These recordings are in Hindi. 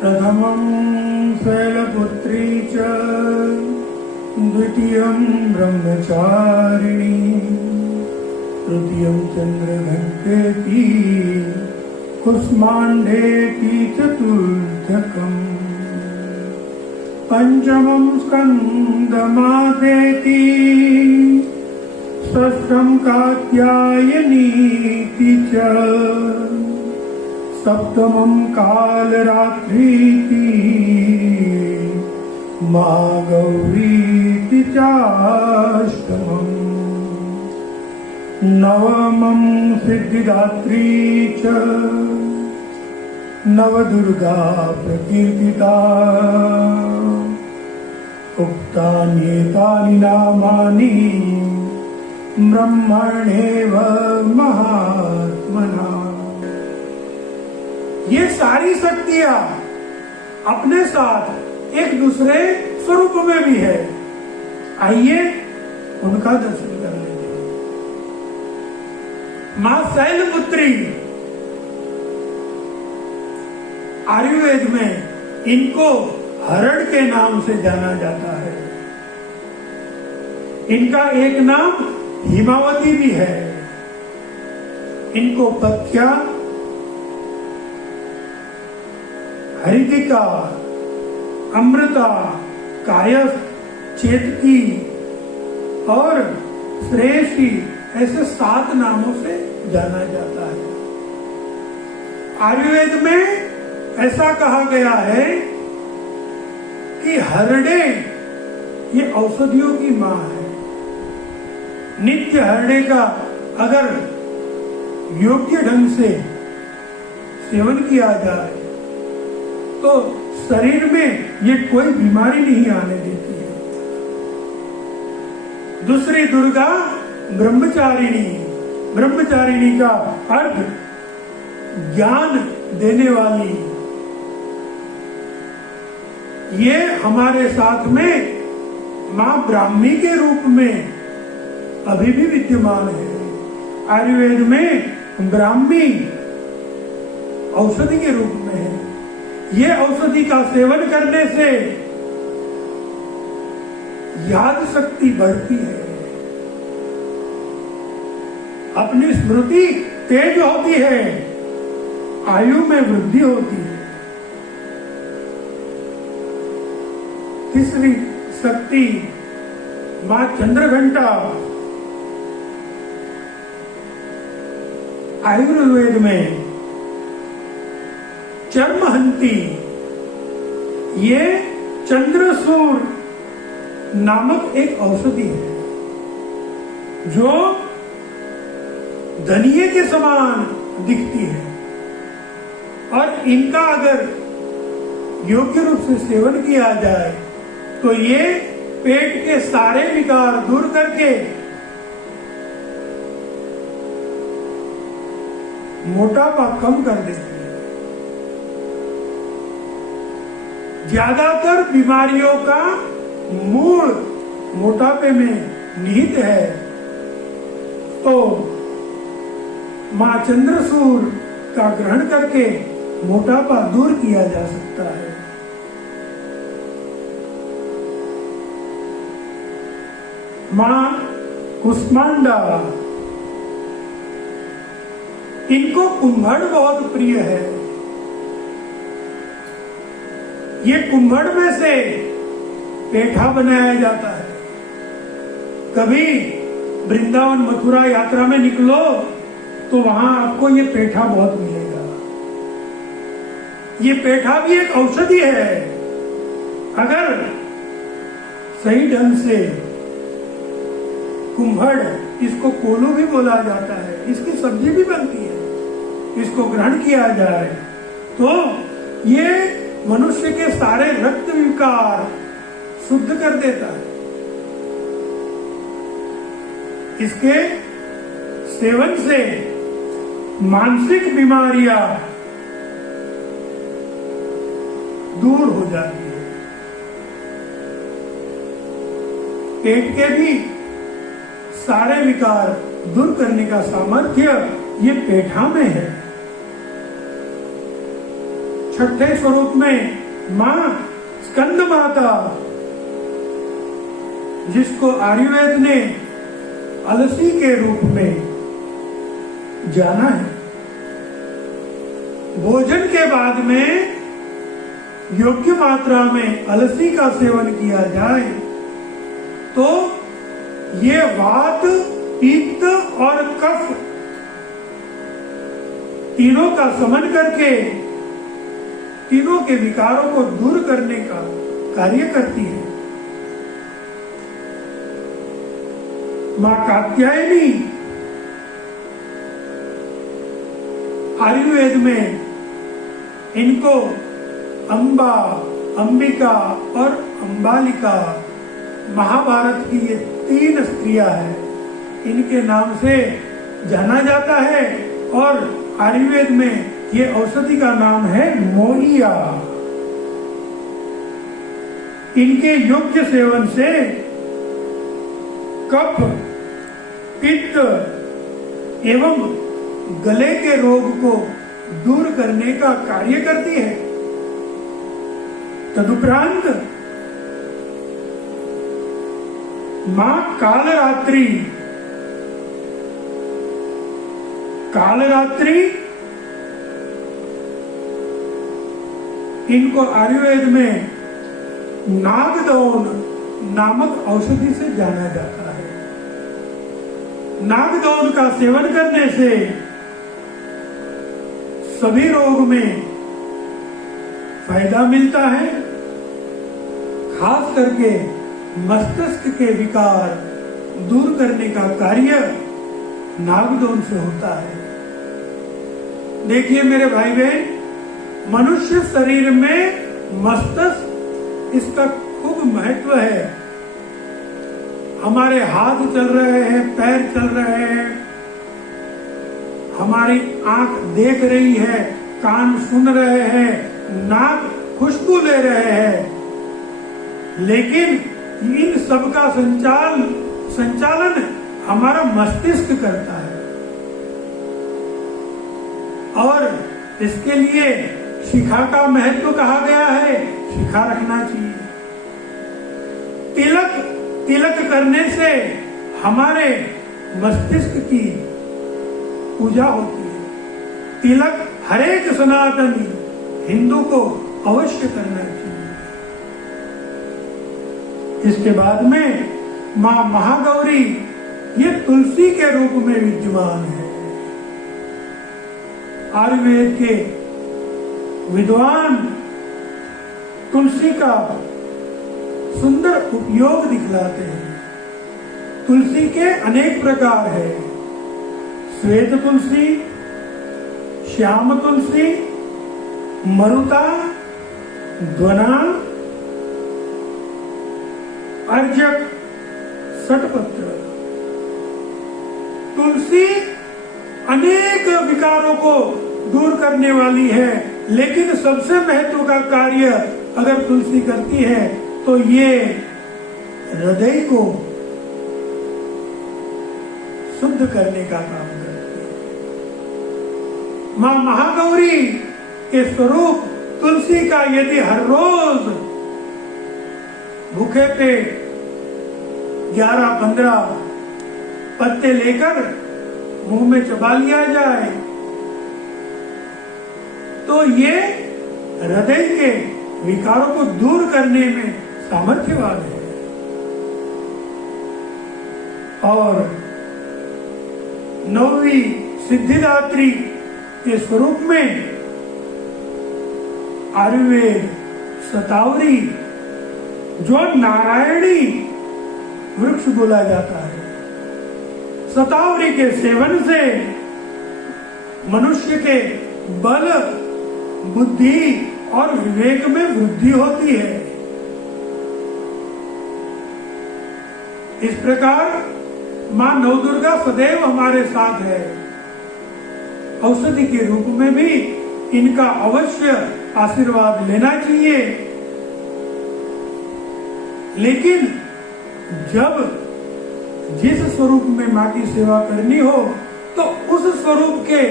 प्रथमं शैलपुत्री च द्वितीयं ब्रह्मचारिणी तृतीयं चन्द्रघण्टेति कुष्माण्डेति चतुर्थकम् पंचमं स्कन्दमासेति षष्ठं कात्यायनीति च सप्तमं कालरात्रीति महागौरीति चाष्टमम् नवमं सिद्धिदात्री च नवदुर्गा प्रकीर्तिता उक्तान्येतानि नामानि ब्रह्मणेव महात्मना। ये सारी शक्तियां अपने साथ एक दूसरे स्वरूप में भी है। आइए उनका दर्शन कर लेते हैं। मां शैलपुत्री, आयुर्वेद में इनको हरण के नाम से जाना जाता है। इनका एक नाम हिमावती भी है। इनको पथ्या, हरितिका, अमृता, कायस्थ, चेतकी और श्रेयसी ऐसे 7 नामों से जाना जाता है। आयुर्वेद में ऐसा कहा गया है कि हरड़े ये औषधियों की मां है। नित्य हरड़े का अगर योग्य ढंग से सेवन किया जाए तो शरीर में ये कोई बीमारी नहीं आने देती है। दूसरी दुर्गा ब्रह्मचारिणी। ब्रह्मचारिणी का अर्थ ज्ञान देने वाली। ये हमारे साथ में मां ब्राह्मी के रूप में अभी भी विद्यमान है। आयुर्वेद में ब्राह्मी औषधि के रूप में है। ये औषधि का सेवन करने से याद शक्ति बढ़ती है, अपनी स्मृति तेज होती है, आयु में वृद्धि होती है। तीसरी शक्ति मां चंद्रघंटा। आयुर्वेद में चर्महंती, ये चंद्रसूर नामक एक औषधि है जो धनिये के समान दिखती है और इनका अगर योग्य रूप से सेवन किया जाए तो ये पेट के सारे विकार दूर करके मोटापा कम कर देती है। ज्यादातर बीमारियों का मूल मोटापे में निहित है। तो मां चंद्रसूर का ग्रहण करके मोटापा दूर किया जा सकता है। मां कुष्मांडा, इनको कुम्भड़ बहुत प्रिय है। ये कुम्भड़ में से पेठा बनाया जाता है। कभी वृंदावन मथुरा यात्रा में निकलो तो वहां आपको ये पेठा बहुत मिलेगा। ये पेठा भी एक औषधि है। अगर सही ढंग से कुम्भड़, इसको कोलू भी बोला जाता है, इसकी सब्जी भी बनती है, इसको ग्रहण किया जाए तो ये मनुष्य के सारे रक्त विकार शुद्ध कर देता है। इसके सेवन से मानसिक बीमारियां दूर हो जाती है। पेट के भी सारे विकार दूर करने का सामर्थ्य ये पेठा में है। छठे स्वरूप में मां स्कंद माता, जिसको आयुर्वेद ने अलसी के रूप में जाना है। भोजन के बाद में योग्य मात्रा में अलसी का सेवन किया जाए तो ये वात, पित्त और कफ तीनों का समन करके तीनों के विकारों को दूर करने का कार्य करती है। मां कात्यायनी आयुर्वेद में इनको अंबा, अंबिका और अंबालिका, महाभारत की ये 3 स्त्रियां हैं, इनके नाम से जाना जाता है। और आयुर्वेद में ये औषधि का नाम है मोहिया। इनके योग्य सेवन से कफ, पित्त एवं गले के रोग को दूर करने का कार्य करती है। तदुपरांत मां कालरात्रि, इनको आयुर्वेद में नागदौन नामक औषधि से जाना जाता है। नागदौन का सेवन करने से सभी रोग में फायदा मिलता है, खास करके मस्तिष्क के विकार दूर करने का कार्य नागदौन से होता है। देखिए मेरे भाई बहन, मनुष्य शरीर में मस्तिष्क, इसका खूब महत्व है। हमारे हाथ चल रहे हैं, पैर चल रहे हैं, हमारी आंख देख रही है, कान सुन रहे हैं, नाक खुशबू ले रहे हैं, लेकिन इन सब का संचालन हमारा मस्तिष्क करता है। और इसके लिए शिखा का महत्व कहा गया है, शिखा रखना चाहिए। तिलक करने से हमारे मस्तिष्क की पूजा होती है। तिलक हर एक सनातनी हिंदू को अवश्य करना चाहिए। इसके बाद में मां महागौरी, ये तुलसी के रूप में विद्यमान है। आयुर्वेद के विद्वान तुलसी का सुंदर उपयोग दिखलाते हैं। तुलसी के अनेक प्रकार है, श्वेत तुलसी, श्याम तुलसी, मरुता, ध्वना, अर्जक, षटपत्र। तुलसी अनेक विकारों को दूर करने वाली है, लेकिन सबसे महत्व का कार्य अगर तुलसी करती है तो ये हृदय को शुद्ध करने का काम करती है। मां महागौरी के स्वरूप तुलसी का यदि हर रोज भूखे पे 11-15 पत्ते लेकर मुंह में चबा लिया जाए तो ये हृदय के विकारों को दूर करने में सामर्थ्यवान है। और 9वीं सिद्धिदात्री के स्वरूप में आयुर्वेद शतावरी, जो नारायणी वृक्ष बोला जाता है, शतावरी के सेवन से मनुष्य के बल, बुद्धि और विवेक में वृद्धि होती है। इस प्रकार मां नवदुर्गा सदैव हमारे साथ है। औषधि के रूप में भी इनका अवश्य आशीर्वाद लेना चाहिए। लेकिन जब जिस स्वरूप में मां की सेवा करनी हो तो उस स्वरूप के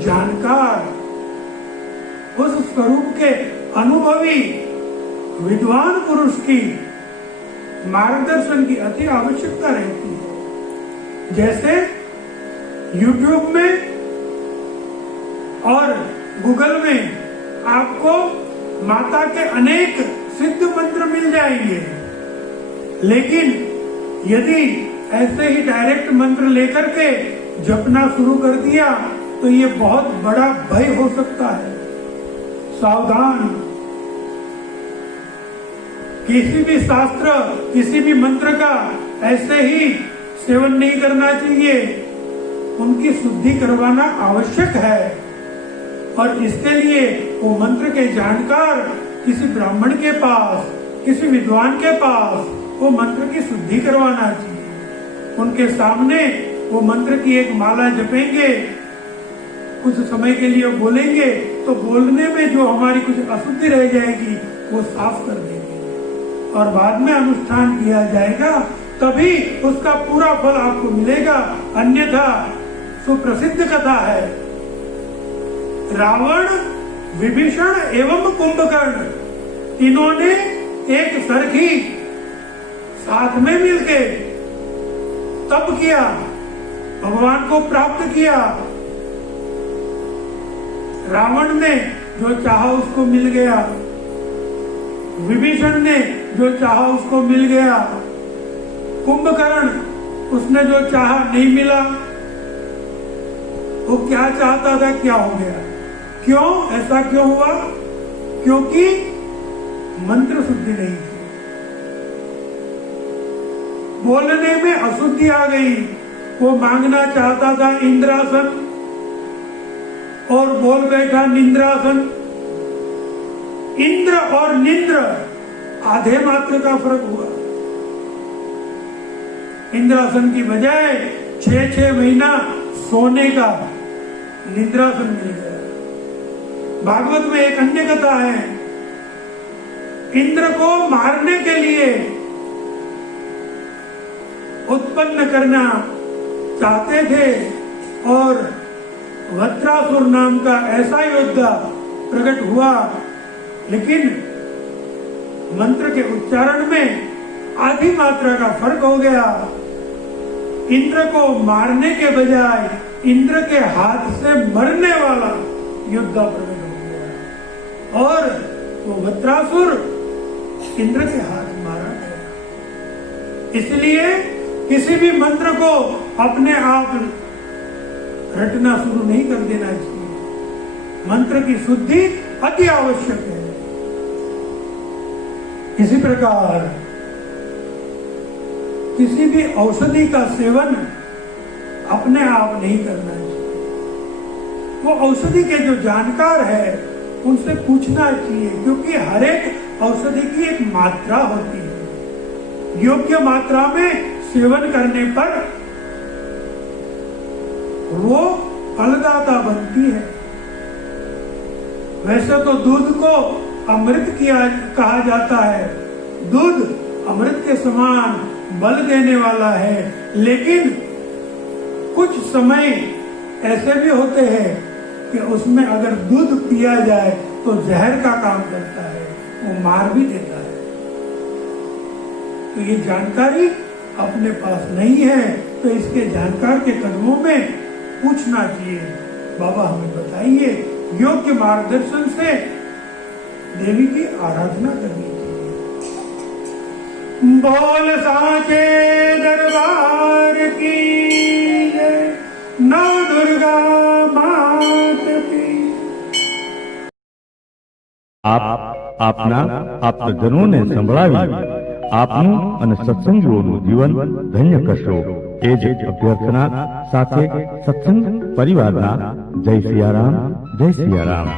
जानकार उस स्वरूप के अनुभवी विद्वान पुरुष की मार्गदर्शन की अति आवश्यकता रहती है। जैसे YouTube में और गूगल में आपको माता के अनेक सिद्ध मंत्र मिल जाएंगे, लेकिन यदि ऐसे ही डायरेक्ट मंत्र लेकर के जपना शुरू कर दिया तो ये बहुत बड़ा भय हो सकता है। सावधान, किसी भी शास्त्र, किसी भी मंत्र का ऐसे ही सेवन नहीं करना चाहिए, उनकी शुद्धि करवाना आवश्यक है। और इसके लिए वो मंत्र के जानकार किसी ब्राह्मण के पास, किसी विद्वान के पास वो मंत्र की शुद्धि करवाना चाहिए। उनके सामने वो मंत्र की एक माला जपेंगे, कुछ समय के लिए बोलेंगे, तो बोलने में जो हमारी कुछ अशुद्धि रह जाएगी वो साफ कर देंगे और बाद में अनुष्ठान किया जाएगा, तभी उसका पूरा फल आपको मिलेगा। अन्यथा सुप्रसिद्ध कथा है, रावण, विभीषण एवं कुंभकर्ण तीनों ने एक सरखी साथ में मिलके तप किया, भगवान को प्राप्त किया। रावण ने जो चाहा उसको मिल गया, विभीषण ने जो चाहा उसको मिल गया, कुंभकर्ण उसने जो चाहा नहीं मिला। वो क्या चाहता था, क्या हो गया? क्यों ऐसा क्यों हुआ? क्योंकि मंत्र शुद्धि नहीं थी, बोलने में अशुद्धि आ गई। वो मांगना चाहता था इंद्रासन और बोल बैठा निंद्रासन। इंद्र और निंद्र आधे मात्र का फर्क हुआ। इंद्रासन की बजाय 6 महीना सोने का निंद्रासन मिल गया। भागवत में एक अन्य कथा है, इंद्र को मारने के लिए उत्पन्न करना चाहते थे और वज्रासुर नाम का ऐसा योद्धा प्रकट हुआ, लेकिन मंत्र के उच्चारण में आधी मात्रा का फर्क हो गया। इंद्र को मारने के बजाय इंद्र के हाथ से मरने वाला योद्धा प्रकट हो गया और वो वज्रासुर इंद्र के हाथ मारा गया। इसलिए किसी भी मंत्र को अपने आप रटना शुरू नहीं कर देना चाहिए। मंत्र की शुद्धि अति आवश्यक है। इसी प्रकार किसी भी औषधि का सेवन अपने आप नहीं करना चाहिए। वो औषधि के जो जानकार है उनसे पूछना चाहिए, क्योंकि हर एक औषधि की एक मात्रा होती है। योग्य मात्रा में सेवन करने पर वो फलदाता बनती है। वैसे तो दूध को अमृत कहा जाता है, दूध अमृत के समान बल देने वाला है, लेकिन कुछ समय ऐसे भी होते हैं कि उसमें अगर दूध पिया जाए तो जहर का काम करता है, वो मार भी देता है। तो ये जानकारी अपने पास नहीं है, तो इसके जानकार के कदमों में पूछना चाहिए, बाबा हमें बताइए। योग्य मार्गदर्शन से देवी की आराधना करनी चाहिए। बोल साचे दरबार की जय, नौ दुर्गा मात की। આપના આપ્તજનોને સંભળાવી આપનું અને સત્સંગીઓનું જીવન ધન્ય કરશો એ જ અભ્યર્થના સાથે સત્સંગ પરિવારના જય સિયારામ, જય સિયારામ।